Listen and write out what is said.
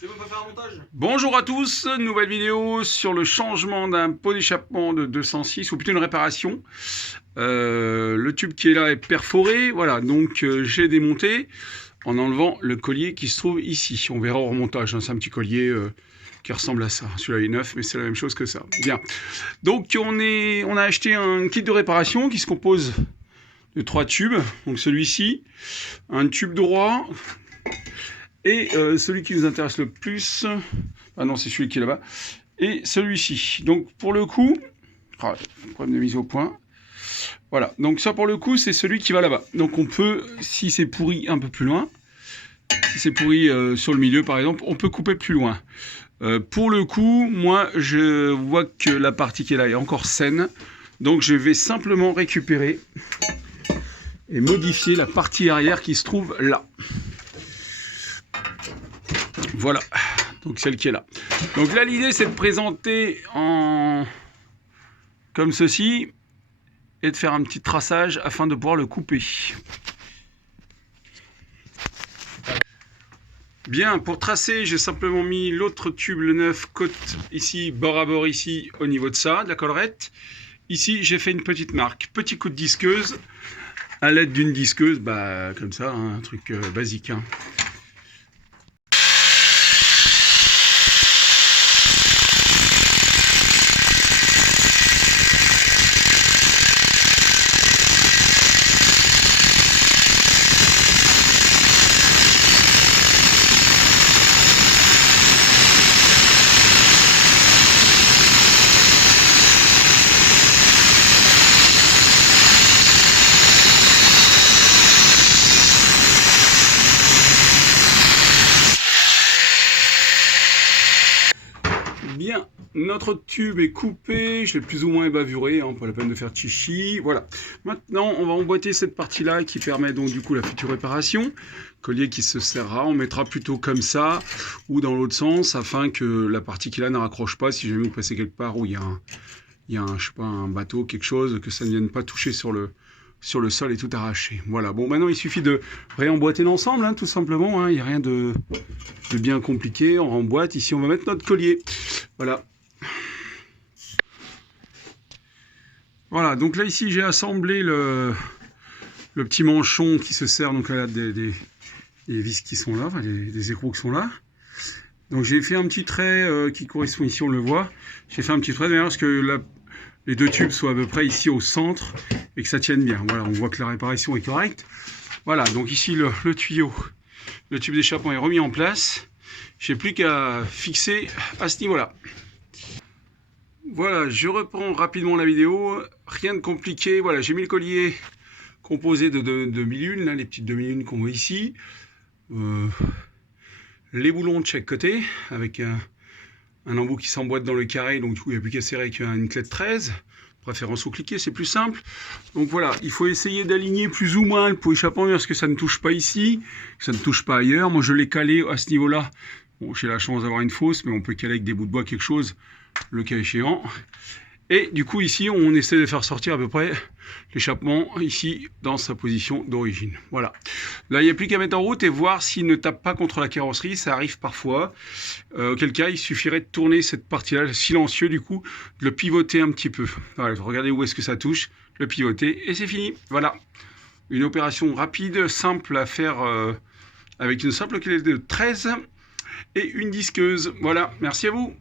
C'est bon, on peut faire un montage. Bonjour à tous, nouvelle vidéo sur le changement d'un pot d'échappement de 206, ou plutôt une réparation. Le tube qui est là est perforé, voilà, donc j'ai démonté en enlevant le collier qui se trouve ici. On verra au remontage, hein, c'est un petit collier qui ressemble à ça. Celui-là est neuf, mais c'est la même chose que ça. Bien, donc on a acheté un kit de réparation qui se compose de 3 tubes. Donc celui-ci, un tube droit, et celui qui nous intéresse le plus, ah non, c'est celui qui est là-bas, et celui-ci. Donc pour le coup, problème de mise au point. Voilà, donc ça pour le coup, c'est celui qui va là-bas. Donc on peut, si c'est pourri un peu plus loin, si c'est pourri sur le milieu par exemple, on peut couper plus loin. Pour le coup, moi je vois que la partie qui est là est encore saine, donc je vais simplement récupérer et modifier la partie arrière qui se trouve là. Voilà, donc celle qui est là. Donc là, l'idée, c'est de présenter en comme ceci et de faire un petit traçage afin de pouvoir le couper. Bien, pour tracer, j'ai simplement mis l'autre tube, le 9, côte ici, bord à bord ici, au niveau de ça, de la collerette. Ici, j'ai fait une petite marque, petit coup de disqueuse, à l'aide d'une disqueuse, bah comme ça, hein, un truc basique, hein. Bien, notre tube est coupé, je l'ai plus ou moins ébavuré, hein, pas la peine de faire chichi, voilà. Maintenant, on va emboîter cette partie-là qui permet donc du coup la future réparation. Collier qui se serrera, on mettra plutôt comme ça, ou dans l'autre sens, afin que la partie qui est là ne raccroche pas, si jamais vous passez quelque part où il y a un, je sais pas, un bateau, quelque chose, que ça ne vienne pas toucher sur le sol et tout arraché. Voilà, bon, maintenant il suffit de réemboîter l'ensemble, hein, tout simplement, hein, il n'y a rien de bien compliqué, on remboîte, ici on va mettre notre collier. Voilà. Voilà, donc là ici j'ai assemblé le petit manchon qui se sert donc là des vis qui sont là, enfin des écrous qui sont là. Donc j'ai fait un petit trait qui correspond ici, on le voit. J'ai fait un petit trait de manière à ce que les deux tubes soient à peu près ici au centre et que ça tienne bien. Voilà, on voit que la réparation est correcte. Voilà, donc ici le tuyau, le tube d'échappement est remis en place. J'ai plus qu'à fixer à ce niveau-là. Voilà, je reprends rapidement la vidéo. Rien de compliqué. Voilà, j'ai mis le collier composé de 2001, là, les petites 2001 qu'on voit ici. Les boulons de chaque côté, avec un embout qui s'emboîte dans le carré, donc du coup il n'y a plus qu'à serrer avec une clé de 13. Préférence au cliquet, c'est plus simple. Donc voilà, il faut essayer d'aligner plus ou moins le pot échappement parce que ça ne touche pas ici, que ça ne touche pas ailleurs. Moi je l'ai calé à ce niveau-là. Bon, j'ai la chance d'avoir une fosse, mais on peut caler avec des bouts de bois quelque chose, le cas échéant. Et du coup ici, on essaie de faire sortir à peu près l'échappement ici dans sa position d'origine. Voilà. Là, il n'y a plus qu'à mettre en route et voir s'il ne tape pas contre la carrosserie. Ça arrive parfois. Auquel cas, il suffirait de tourner cette partie-là, silencieux du coup, de le pivoter un petit peu. Voilà, regardez où est-ce que ça touche, le pivoter et c'est fini. Voilà. Une opération rapide, simple à faire avec une simple clé de 13 et une disqueuse. Voilà, merci à vous.